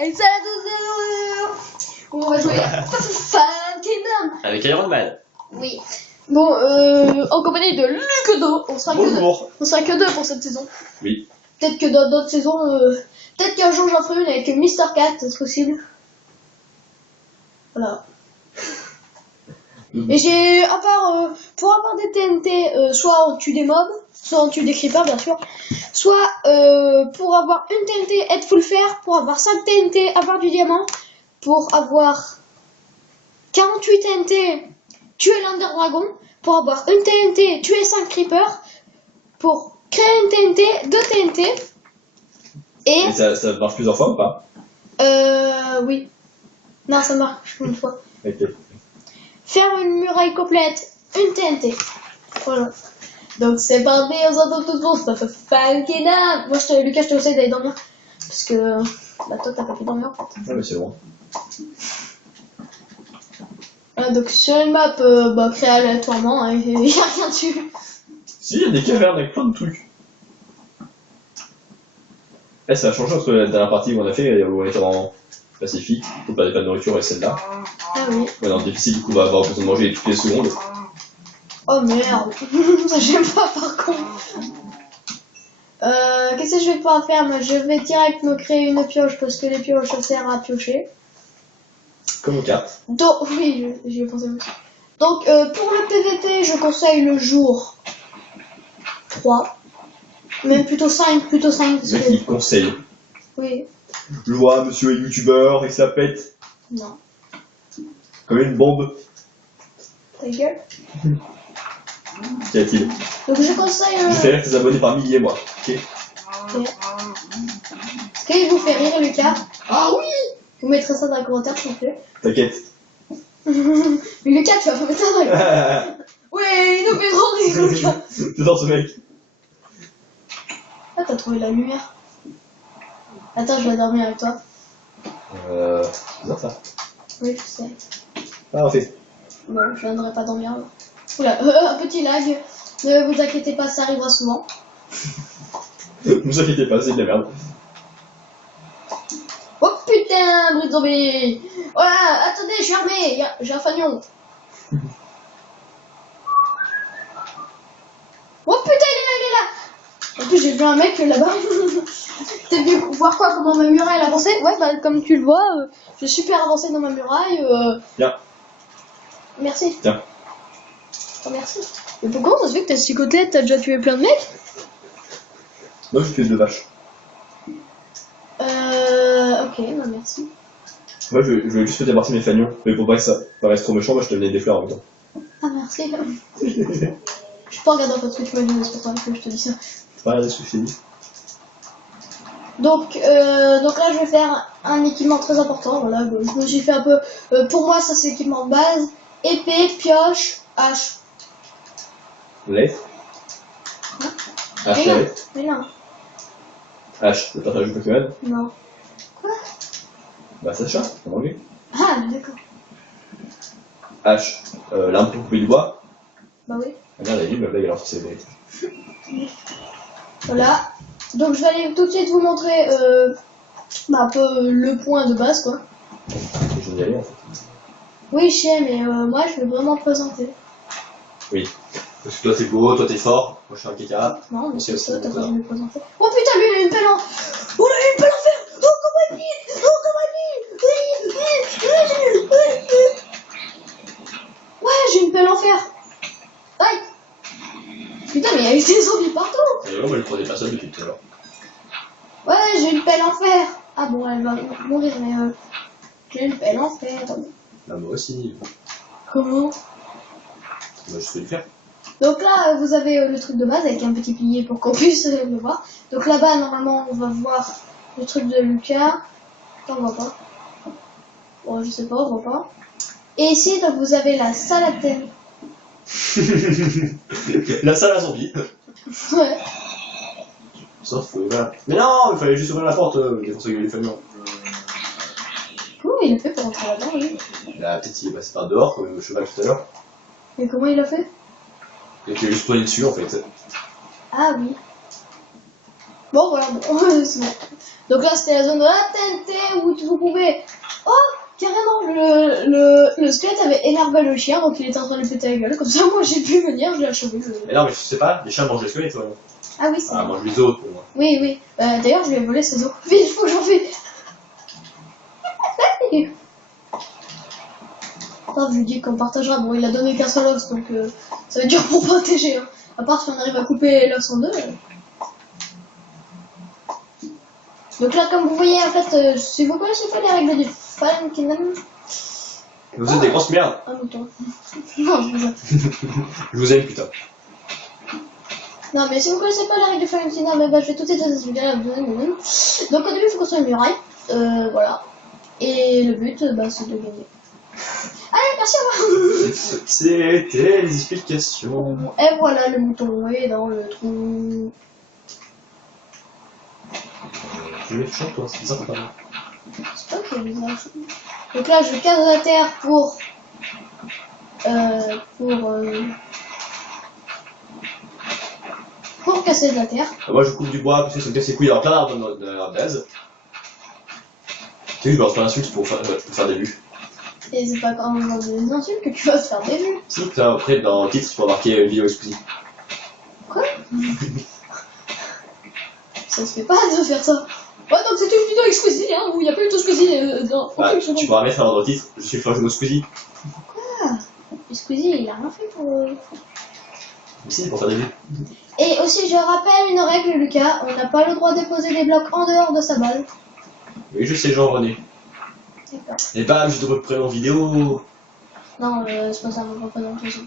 Et salut à tous, on va jouer Fallen Kingdom Avec Iron Man. Oui. Bon, en compagnie de Lukedo, on sera que deux pour cette saison. Oui. Peut-être que dans d'autres saisons, peut-être qu'un jour j'en ferai une avec Mister Cat, c'est possible. Voilà. Et j'ai, à part, pour avoir des TNT, soit on tue des mobs, soit on tue des creepers bien sûr, soit pour avoir une TNT, être full fer, pour avoir 5 TNT, avoir du diamant, pour avoir 48 TNT, tuer l'Under Dragon, pour avoir une TNT, tuer 5 creepers, pour créer une TNT, 2 TNT, Et ça marche plusieurs fois ou pas? Oui. Non, ça marche une fois. Ok. Faire une muraille complète, une TNT. Voilà. Donc c'est parti, on s'entend tout le monde, ça fait Fallen Kingdom. Moi, Lucas, je te conseille d'aller dormir. Parce que, bah toi, t'as pas pu dormir en fait. Ouais, mais c'est loin. Voilà, donc sur une map, créée aléatoirement, hein, y a rien dessus. Si, il y a des cavernes avec plein de trucs. Eh, ça a changé entre la dernière partie où on a fait, où on était en Pacifique, où on perdait pas de nourriture et celle-là. Ah oui. On est en difficile, du coup, on va avoir besoin de manger toutes les secondes. Oh merde. Ça j'aime pas par contre. Qu'est-ce que je vais pouvoir faire? Moi, je vais direct me créer une pioche parce que les pioches ça sert à piocher. Comme aux cartes. Donc, oui, j'y ai pensé aussi. Donc, pour le PVP, je conseille le jour 3. Même plutôt 5, parce Le mec, que... il conseille. Oui, Je vois, monsieur est youtubeur et ça pète. non. Comme une bombe. Ta gueule. Qu'y a-t-il? Donc, je conseille... Je fais rire tes abonnés par milliers, moi. Ok. Est-ce qu'il vous fait rire, Lucas? Ah oui. Vous mettrez ça dans les commentaires, s'il vous plaît. T'inquiète. Mais Lucas, tu vas pas mettre ça dans les commentaires. Ouais, il nous fait trop rire, Lucas. J'adore ce mec. Ah, t'as trouvé la lumière. Attends, je vais dormir avec toi. C'est bizarre ça. Oui, je sais. Ah, en fait. Bon, je viendrai pas dormir. Alors. Oula, un petit lag. Ne vous inquiétez pas, ça arrivera souvent. Ne vous inquiétez pas, c'est de la merde. Oh putain, brute zombie. Voilà, attendez, je suis armé. J'ai un fanion. Oh putain, il est là. En plus, j'ai vu un mec là-bas. T'as vu voir quoi, comment ma muraille avançait? Ouais, bah comme tu le vois, j'ai super avancé dans ma muraille. Tiens. Merci. Tiens. Oh, merci. Mais pourquoi ça se fait que t'as si côté, t'as déjà tué plein de mecs? Moi, je tue 2 vaches. Ok, bah merci. Moi, je vais juste faire partie mes fanions. Mais pour pas que ça paraisse trop méchant, moi, je te donnais des fleurs en même temps. Ah, merci. Je peux pas regarder en fait ce que tu m'as dit, c'est pour ça que je te dis ça. Faut pas regarder ce que je t'ai dit. Donc là, je vais faire un équipement très important. Voilà, je me suis fait un peu. Pour moi, ça c'est l'équipement de base. Épée, pioche, hache. Lait. H, Mais non, lait. mais non. H, le partage du Pokémon. Non. Quoi? Bah, Sacha, en anglais. Ah, d'accord. H, l'arme pour couper du bois. Bah oui. Ah merde, elle est nulle, ma blague, alors c'est vrai. Voilà. Donc je vais aller tout de suite vous montrer un peu le point de base, quoi. Je vais y aller, en fait. Oui, je sais, mais moi, je vais vraiment présenter. Oui. Parce que toi, t'es beau, toi, t'es fort. Moi, je suis un kéka. Non, mais c'est c'est ça, aussi t'as bon, pas ça. jamais présenté. Oh putain, lui, il a une pelle en... Oh, il a une pelle en fer. Oh, comment il vit. Oh, comment il vit. Ouais, j'ai une pelle en fer. Aïe. Putain, mais il y a eu des zombies partout. Et là, moi, je prenais personne depuis tout à l'heure. Ouais, j'ai une pelle en fer. Ah bon, elle va mourir, mais j'ai une pelle en fer. Bah, moi aussi. Comment? Bah, je sais le faire. Donc là, vous avez le truc de base avec un petit pilier pour qu'on puisse le voir. Donc là-bas, normalement, on va voir le truc de Lucas. On voit pas. Bon, je sais pas, on voit pas. Et ici, donc vous avez la salle à thème. La salle à zombies. Ouais. Sauf que, voilà. Mais non, il fallait juste ouvrir la porte, c'est pour ça qu'il y a les fanions. Comment il a fait pour rentrer là-dedans, lui? Là, peut-être il est passé par dehors, comme le cheval tout à l'heure. Et comment il a fait? Et qu'il a juste pris dessus, en fait. Ah oui. Bon, voilà, bon, c'est bon. Donc là, c'était la zone de la TNT où vous pouvez... Oh, carrément, le squelette avait énervé le chien, donc il était en train de lui péter la gueule. Comme ça, moi, j'ai pu venir, je l'ai achevé. Mais non, mais je sais pas, les chiens mangent les squelettes, toi. Ah oui, c'est Ah, vrai. mange les autres, pour moi. Oui, oui. D'ailleurs, je lui ai volé ses os. Vite, il faut que j'en fais. Attends, je lui dis qu'on partagera. Bon, il a donné qu'un seul os, donc ça va être dur pour protéger. Hein. À part si on arrive à couper l'os en deux. Donc là, comme vous voyez, en fait, si vous connaissez pas les règles du Fallen Kingdom... Vous êtes des grosses merdes. Un mouton. Non, je vous aime. Je vous aime, putain. Non, mais si vous connaissez pas les règles du Fallen Kingdom, bah, je vais tout expliquer là. Donc au début, il faut construire une muraille. Voilà. Et le but, bah, c'est de gagner. Allez, merci, au revoir. C'était les explications. Et voilà, le mouton est dans le trou. Je vais toujours toi, c'est bizarre, pas mal. C'est pas qui est bizarre. Donc là, je casse la terre pour casser de la terre. Moi, je coupe du bois parce que ça me casse les couilles dans plein d'arbres de la base. Tu sais, je vais refaire l'insulte pour faire des vues. Et c'est pas quand même dans des insultes que tu vas te faire des vues. Si, ça, après, dans le titre, tu peux marquer vidéo exclusive. Quoi? Ça se fait pas de faire ça. Ouais, donc c'est une vidéo exclusive, hein, où il n'y a pas eu de Squeezie dans Bah, aucune seconde. tu pourras mettre dans le titre, je suis Flash de Squeezie. Quoi? Et Squeezie, il a rien fait pour... Si, pour faire des vues. Et aussi, je rappelle une règle, Lucas, on n'a pas le droit de déposer des blocs en dehors de sa balle. Oui, je sais, Jean-René. D'accord. Et pas juste votre prénom vidéo. Non, c'est pas ça, mon représentation.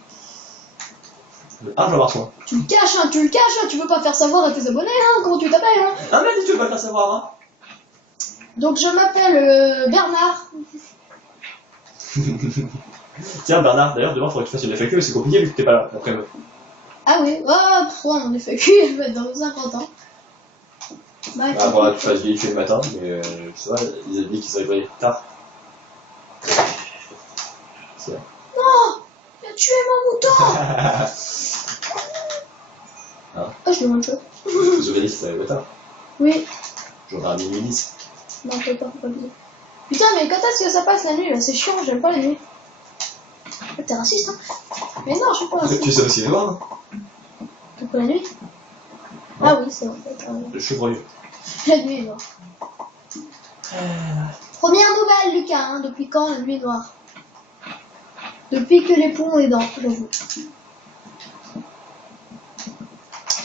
Ah, Jean-Martin. Tu le caches, hein, tu veux pas faire savoir à tes abonnés, hein, comment tu t'appelles, hein. Ah, mais tu veux pas le faire savoir, hein. Donc je m'appelle Bernard. Tiens, Bernard, d'ailleurs, demain, faudrait que tu fasses une FAQ, mais c'est compliqué vu que t'es pas là, après. Ah oui, on est fait cul, je vais être dans 50 ans. Bah, Ah, voilà, tu fasses véhicule le matin, mais je sais pas, ils avaient dit qu'ils arriveraient tard. C'est vrai. Non, il a tué mon mouton. Hein? Ah, je lui demande chaud. Vous avez dit qu'ils arriveraient tard. Oui, Genre à minuit 10. non, peut pas, faut pas le dire. Putain, mais quand est-ce que ça passe la nuit, là? C'est chiant, j'aime pas la nuit. Ah, t'es raciste, hein? Mais non, je suis pas raciste. Tu sais aussi les voir, non? T'aimes pas la nuit? Ah oui, c'est vrai. Le chevreuil. La nuit est noire. Première nouvelle, Lucas, hein, depuis quand la nuit est noire? Depuis que les ponts est dans, j'avoue.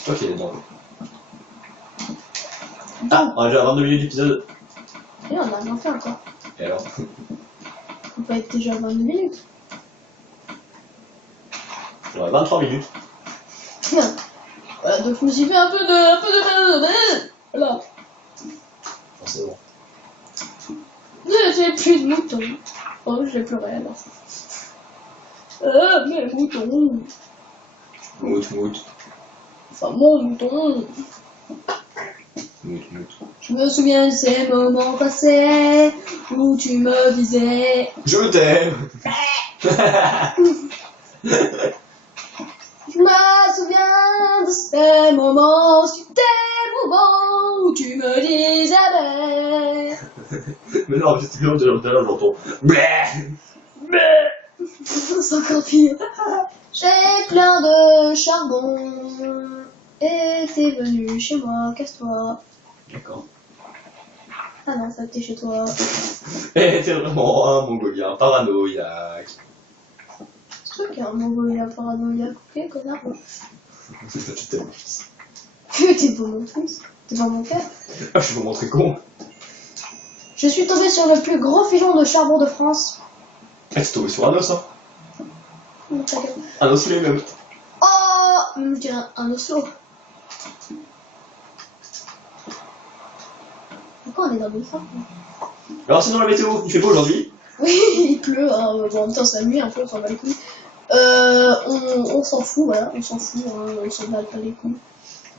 Toi qui es dedans. Ah, on a déjà 22 minutes d'épisode. Et on a rien fait encore. Et alors? On peut être déjà à 22 minutes. J'aurais 23 minutes. Voilà, donc je me suis fait un peu de... Voilà. Non, c'est bon. J'ai plus de moutons. Oh, je vais pleurer alors. Mes moutons. Mout. Enfin, mon mouton. Mout. Je me souviens de ces moments passés où tu me disais... Je t'aime. Je me souviens de ces moments si émouvants où tu me disais mais... Mais non, c'est bien, déjà j'entends. C'est encore pire. J'ai plein de charbon et t'es venu chez moi, casse-toi. D'accord. Ah non, ça t'es chez toi. Et t'es vraiment un mongolien paranoïaque. C'est toi qui as un mongolien paranoïaque, ok, connard. Je t'aime. T'es pas mon fils, t'es pas mon père. Ah, je vais vous montrer con. Je suis tombé sur le plus gros filon de charbon de France. Ah, t'es tombé sur un os, hein. Un os lui-même. Oh, je dirais un oslo. Pourquoi on est dans des formes? Alors sinon la météo, il fait beau aujourd'hui. Oui, il pleut, hein. Bon, en même temps c'est la nuit, un peu, on s'en bat les couilles. On s'en fout, voilà, on s'en fout, hein, on s'en bat pas les couilles.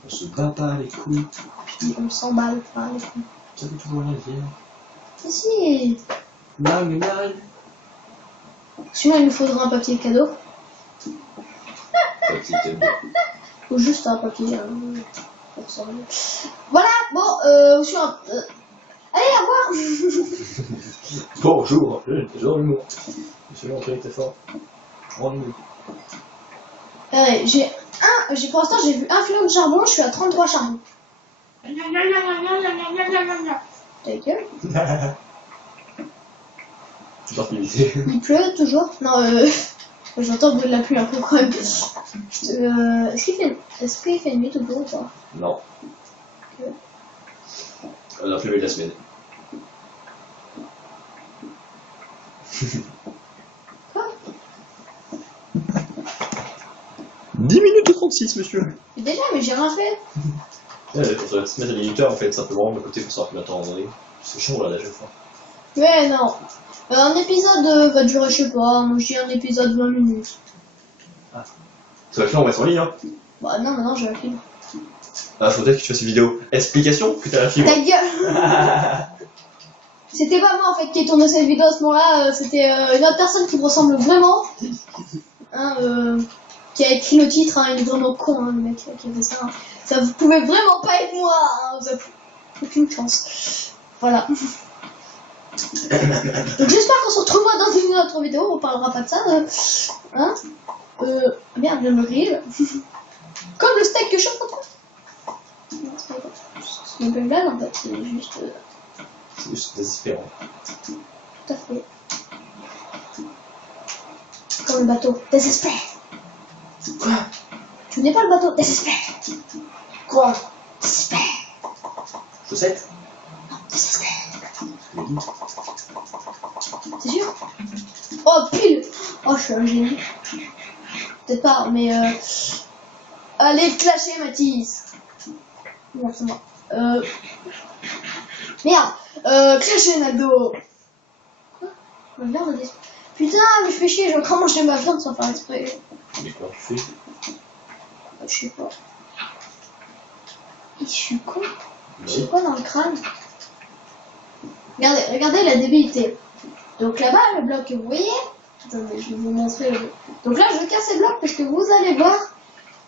On se bat pas les couilles. Je dis, on s'emballe pas les couilles. Ça veut toujours rien dire. Si, Mal. sinon il nous faudra un papier cadeau, Petit cadeau. ou juste un papier, pour ça. Voilà, bon, sur un... Allez, au revoir. Bonjour, j'adore l'humour. Monsieur Antoine était fort. En humour. Pour l'instant, j'ai vu un filon de charbon, je suis à 33 charbons. Ta gueule. Toujours finissé. Il pleut toujours. Non, j'entends le bruit de la pluie un peu quand même. Est-ce qu'il fait nuit toujours ou pas? Non. On a pleuré de la semaine. Quoi? 10 minutes 36, monsieur. Mais déjà, mais j'ai rien fait. Ouais, pour se mettre à minuteur, en fait, simplement, de côté pour savoir combien de temps on est. C'est chaud, là, à chaque fois. Ouais, non. Un épisode va durer, je sais pas, moi je dis un épisode 20 minutes. Ah. Ça va le faire, on va être en ligne, hein. Bah non, maintenant je la filme. Ah, faut peut-être que tu fasses une vidéo explication que t'as la fibre. Ta gueule. C'était pas moi en fait qui ai tourné cette vidéo à ce moment-là, c'était une autre personne qui me ressemble vraiment. Hein, qui a écrit le titre, hein, il est vraiment con, hein, le mec qui a fait ça. Hein. Ça vous pouvez vraiment pas être moi, hein, vous avez aucune chance. Voilà. Donc j'espère qu'on se retrouvera dans une autre vidéo, on parlera pas de ça. Hein merde, je me grille. Comme le steak que je suis en train de faire. Non, c'est pas grave. C'est même pas une blague en fait, c'est juste... C'est juste désespérant. Tout à fait. Comme le bateau. Désespère. Quoi? Tu n'es pas le bateau. Désespère. Quoi? Désespère. Chaussette? Désespère. C'est sûr? Oh, pile. Oh, je suis un génie. Peut-être pas, mais allez clasher, Mathis. Merde, c'est moi. Merde. Clasher, Naldo. Quoi? Ma viande, elle est... Putain, mais je fais chier, j'ai encore mangé ma viande sans faire exprès. Mais comment tu fais? Je sais pas. Je suis con. Oui. J'ai quoi dans le crâne? Regardez la débilité. Donc là-bas, le bloc que vous voyez, attendez, je vais vous montrer le bloc. Donc là, je casse le bloc parce que vous allez voir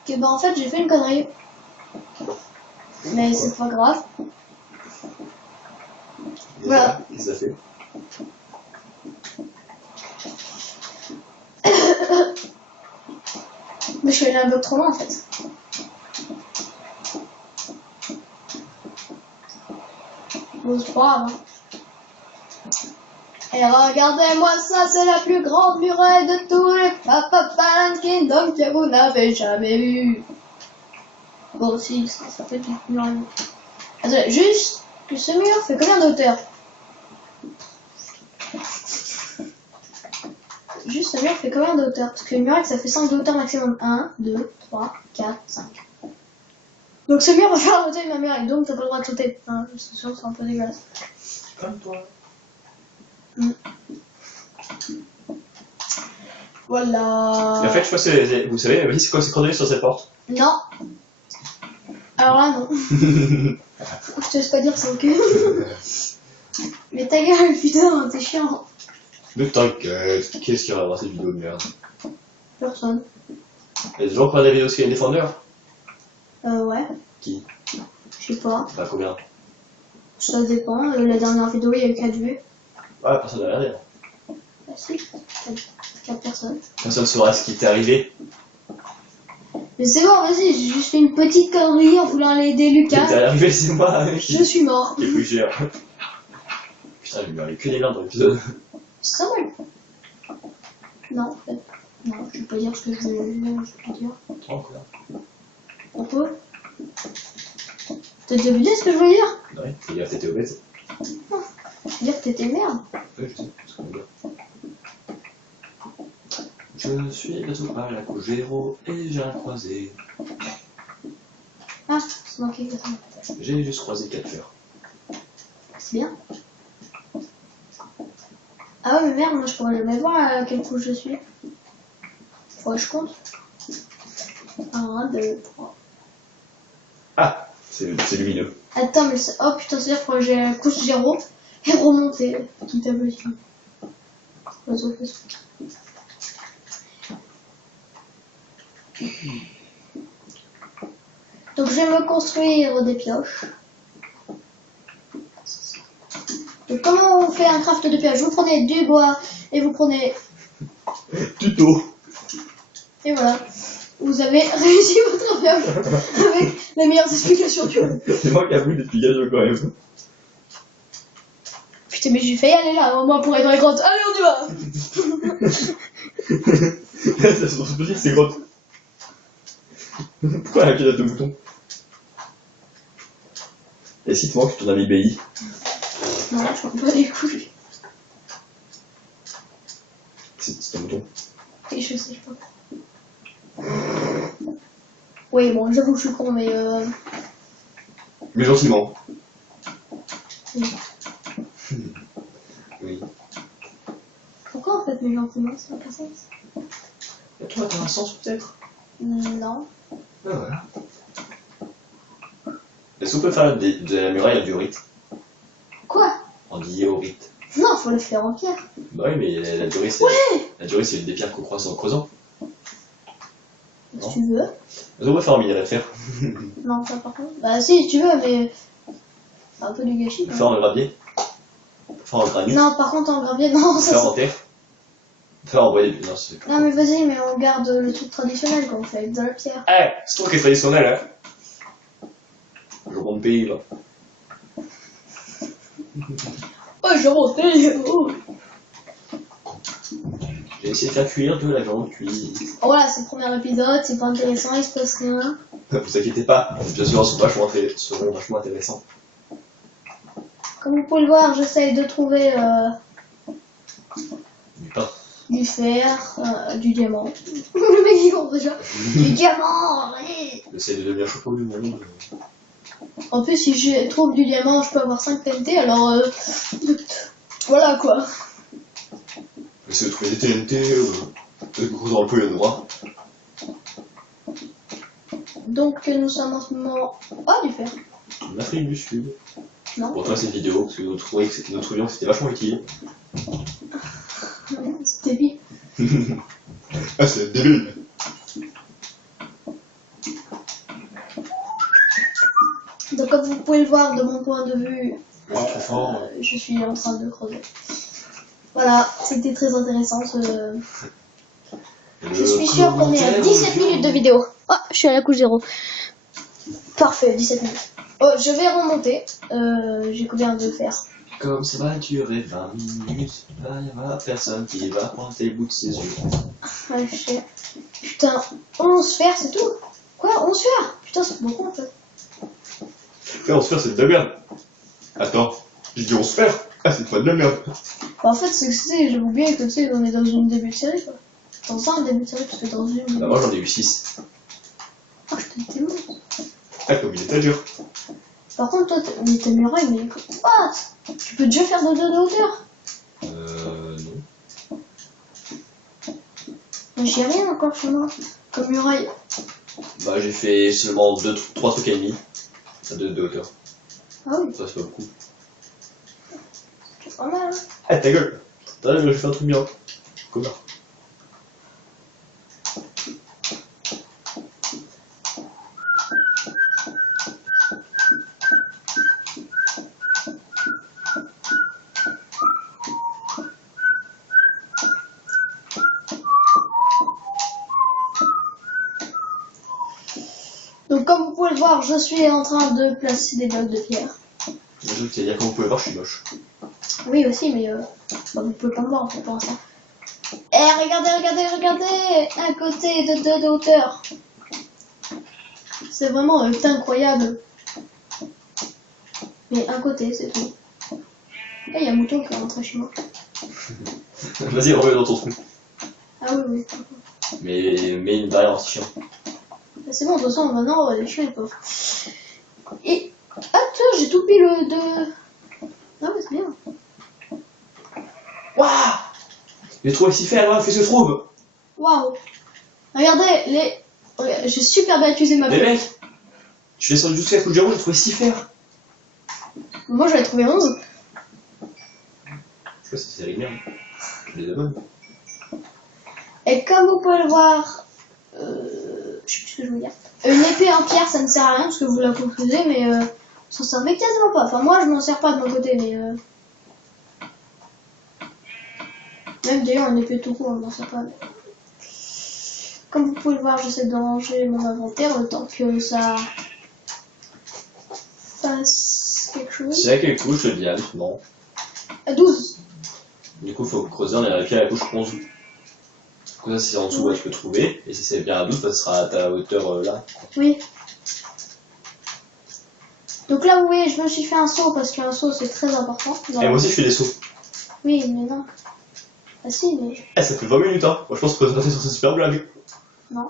que bah en fait j'ai fait une connerie. Mais c'est pas grave. Voilà. Qu'est-ce que ça fait? Mais je suis allé un bloc trop loin en fait. Bon, c'est pas grave. Hein. Et regardez-moi ça, c'est la plus grande muraille de tous les Papa Balance Kingdom que vous n'avez jamais vu. Bon, si, ça peut être une muraille. Attendez, juste que ce mur fait combien de hauteur? Juste ce mur fait combien de hauteur? Parce que le muraille ça fait 5 de hauteur maximum. 1, 2, 3, 4, 5. Donc ce mur va faire la hauteur de ma muraille, donc t'as pas le droit de sauter. Hein, c'est sûr que c'est un peu dégueulasse. Comme toi. Voilà. Mais en fait, je crois que vous savez, c'est quoi ces coordonnées sur cette porte? Non. Alors là, non. Je te laisse pas dire ça, ok? Mais ta gueule, putain, t'es chiant. Mais t'inquiète, qu'est-ce qu'il y aura dans cette vidéo de merde? Personne. Il y a des gens qui regardent la vidéo Sky Defender? Ouais. Qui? Je sais pas. Bah combien? Ça dépend. La dernière vidéo, il y a eu 4 vues. Ouais, personne n'a regardé. Bah si. 4 personnes. Personne ne saura ce qui t'est arrivé. Mais c'est bon, vas-y, j'ai juste fait une petite connerie en voulant aller aider Ce qui Lucas. t'est arrivé, c'est moi. Je suis mort. Qui est plus cher. Putain, il lui arrive que des merdes dans l'épisode. C'est ça, ouais. Non, en fait. Non, je vais pas dire ce que je veux dire. Oh, quoi. On peut? T'as deviné ce que je veux dire? Ouais, faut dire que t'étais obèse. Je veux dire que t'étais merde. Ouais, je sais ce qu'on veut dire. Je suis bientôt à la Cougéro et j'ai un croisé. Ah, c'est manqué que ça. J'ai juste croisé 4 fleurs. C'est bien. Ah ouais, mais merde, moi je pourrais jamais voir à quelle couche je suis. Faudrait que je compte. 1, 2, 3. Ah, c'est lumineux. Attends, mais c'est... Oh putain, c'est-à-dire que j'ai la couche 0 et remonter petit à petit. Oiseau Facebook. Donc je vais me construire des pioches. Donc comment on fait un craft de pierre? Vous prenez du bois et vous prenez... Tuto. Et voilà. Vous avez réussi votre affaire avec les meilleures explications du monde. C'est moi qui a voulu l'explication quand même. Putain, mais j'ai failli aller là, au moins pour être dans les grottes. Allez, on y va. Ça se trouve dire c'est grotte. Pourquoi la pièce de mouton? Et si tu manques ton ami BI? Non, je m'en bats les couilles. C'est un mouton. Et je sais pas. Oui, bon, j'avoue que je suis con, mais Mais gentiment. Oui. Oui. Pourquoi en fait, mais gentiment, ça n'a pas sens? Et toi, t'as un sens peut-être? Non. Ah, voilà. Est-ce qu'on peut faire de la muraille en diorite? Quoi? En diorite. Non, faut le faire en pierre. Bah oui, mais la diorite, c'est. Ouais. La diorite, c'est une des pierres qu'on croise en creusant. Si tu veux. Est-ce qu'on peut faire un minerai de fer? Non, pas par contre. Bah si, si tu veux, mais... C'est un peu du gâchis. Faire en gravier? Faire en granit? Non, par contre, en gravier, non, ça Faire c'est... en terre? Faire en bois des... Non, c'est... Non, mais vas-y, mais on garde le truc traditionnel qu'on fait avec de la pierre. Eh, c'est toi qui est traditionnel, hein? Je rentre de pays, là. Oh, je rentre. Oh. J'ai essayé de faire cuire de la viande cuite. Voilà, c'est le premier épisode, c'est pas intéressant, il se passe rien. Vous inquiétez pas, bien sûr, seront vachement intéressants. Comme vous pouvez le voir, j'essaye de trouver Du pain. du fer, du diamant. Le mec il compte déjà. Du diamant, allez. J'essaie de devenir champion du monde. En plus, si je trouve du diamant, je peux avoir 5 TNT, alors voilà quoi. J'essaie de trouver des TNT, peut-être que dans le peu il y en aura. Donc nous sommes en ce moment... Ah, du fer. En Afrique du Sud. Non. Pour toi, cette vidéo, parce que nous trouvions que c'était vachement utile. C'était vite. Ah, c'est débile. Donc comme vous pouvez le voir de mon point de vue, Trop fort. je suis en train de creuser. Voilà, c'était très intéressant ce... Je suis sûre qu'on est à 17 minutes de vidéo. Oh, je suis à la couche 0. Parfait, 17 minutes. Oh, je vais remonter. J'ai combien de fer? Comme ça va durer 20 minutes, il va y avoir personne qui va pointer le bout de ses yeux. Ouais, je sais. Putain, 11 fer, c'est tout? Quoi, 11 fer? Putain, c'est beaucoup en fait. Faire 11 fer, c'est de la merde. Attends, j'ai dit 11 fer? Ah, c'est pas de la merde. Bah, en fait, c'est que j'ai oublié que tu sais, on est dans une début de série quoi. Dans un début de série, parce que dans une. Bah, moi j'en ai eu 6. Ah, je te dis, bon. Ah, comme il était dur. Par contre, toi, mais tes murailles, mais what? Tu peux déjà faire de hauteur? Non. Mais j'ai rien encore chez moi. Comme muraille. Bah, j'ai fait seulement 3 trucs et demi. De hauteur. Ah oui, Ça, c'est pas beaucoup. c'est pas mal. Hein. Ah, ta gueule. T'as j'ai fait un truc bien. Connard. Donc, comme vous pouvez le voir, je suis en train de placer des blocs de pierre. C'est-à-dire, comme vous pouvez voir, je suis moche. Oui, aussi, mais bah, vous pouvez pas me voir en fait pour l'instant. Eh, regardez, regardez, regardez! Un côté de 2 de hauteur. C'est vraiment incroyable. Mais un côté, c'est tout. Eh, il y a un mouton qui est rentré chez moi. Vas-y, remets dans ton trou. Ah oui, oui. Mais mets une barrière anti-chien. C'est bon, de toute façon, maintenant, les chiens, ils peuvent. Et. Ah, tiens, j'ai tout pile de. Ah, ouais, c'est bien. Waouh! J'ai trouvé si faire, là, fais ce trouve! Waouh! Regardez, les. Regarde, j'ai super bien utilisé ma Mais pelle. mec! Je suis descendu jusqu'à Fujiro, j'ai trouvé 6 fers! Moi, j'avais trouvé 11. Je sais pas si c'est merde. Je les abonne. Et comme vous pouvez le voir. Je sais plus ce que je veux dire. Une épée en pierre, ça ne sert à rien parce que vous la construisez, mais ça servait quasiment pas. Enfin, moi, je m'en sers pas de mon côté, mais. Même d'ailleurs, une épée tout court, non, ça pas. Mais... Comme vous pouvez le voir, j'essaie de ranger mon inventaire le temps que ça fasse quelque chose. C'est à quelle couche le diable, non? À 12. Du coup, il faut creuser, on est arrivé à la couche 11. Comme ça, si c'est en dessous, ouais, tu peux trouver. Et si c'est bien à 12, ça sera à ta hauteur là. Oui. Donc là, vous voyez, je me suis fait un saut parce qu'un saut c'est très important. Et moi aussi, je fais des sauts. Oui, mais non. Ah si, mais. Eh, ça fait 20 minutes, hein. Moi, je pense qu'on peut se passer sur cette super blague. Non.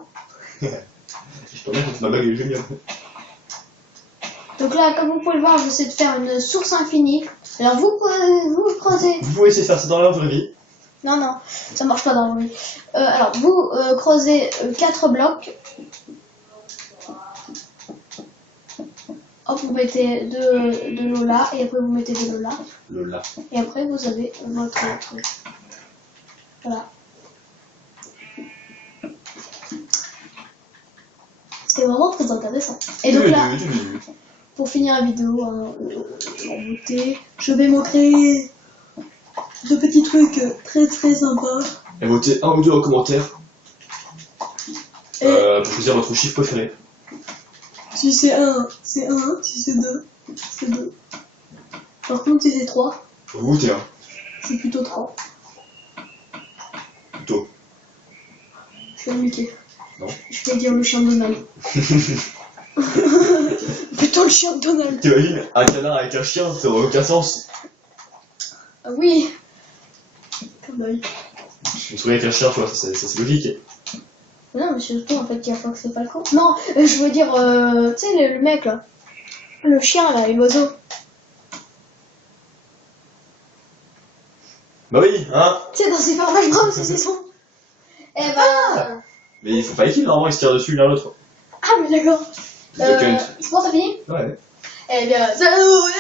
Je te remercie, ma blague est géniale. Donc là, comme vous pouvez le voir, j'essaie de faire une source infinie. Alors vous creusez. Vous pouvez essayer de faire ça dans la vraie vie. Non, non, ça marche pas dans le bruit. Alors vous creusez 4 blocs. Hop, vous mettez de l'eau là, et après vous mettez de l'eau là. Le là. Et après vous avez votre truc. Voilà. C'est vraiment très intéressant. Et donc là, pour finir la vidéo, en beauté, je vais montrer ce petit truc très très sympa. Et votez 1 ou 2 en commentaire. Pour choisir votre chiffre préféré. Si c'est 1, c'est 1. Si c'est 2, c'est 2. Par contre, si c'est 3, Vous votez 1. c'est plutôt 3. Plutôt. Je suis Mickey. Non. Je vais dire le chien de Donald. Plutôt le chien de Donald. T'imagines un canard avec un chien, ça aurait aucun sens. Ah oui. Comme œil. Je me souviens avec un chien, tu vois, ça c'est logique. Non, mais surtout, en fait, il y a pas que c'est pas le con. Non, je veux dire, tu sais, le mec là. Le chien là, et l'oiseau. Bah oui, hein. Tu sais, dans Super Smash Bros, c'est son. Eh ben. Mais il faut pas équipe, normalement, ils se tirent dessus l'un l'autre. Ah, mais d'accord. Donc, C'est bon, t'as fini? ouais. Eh bien, salut,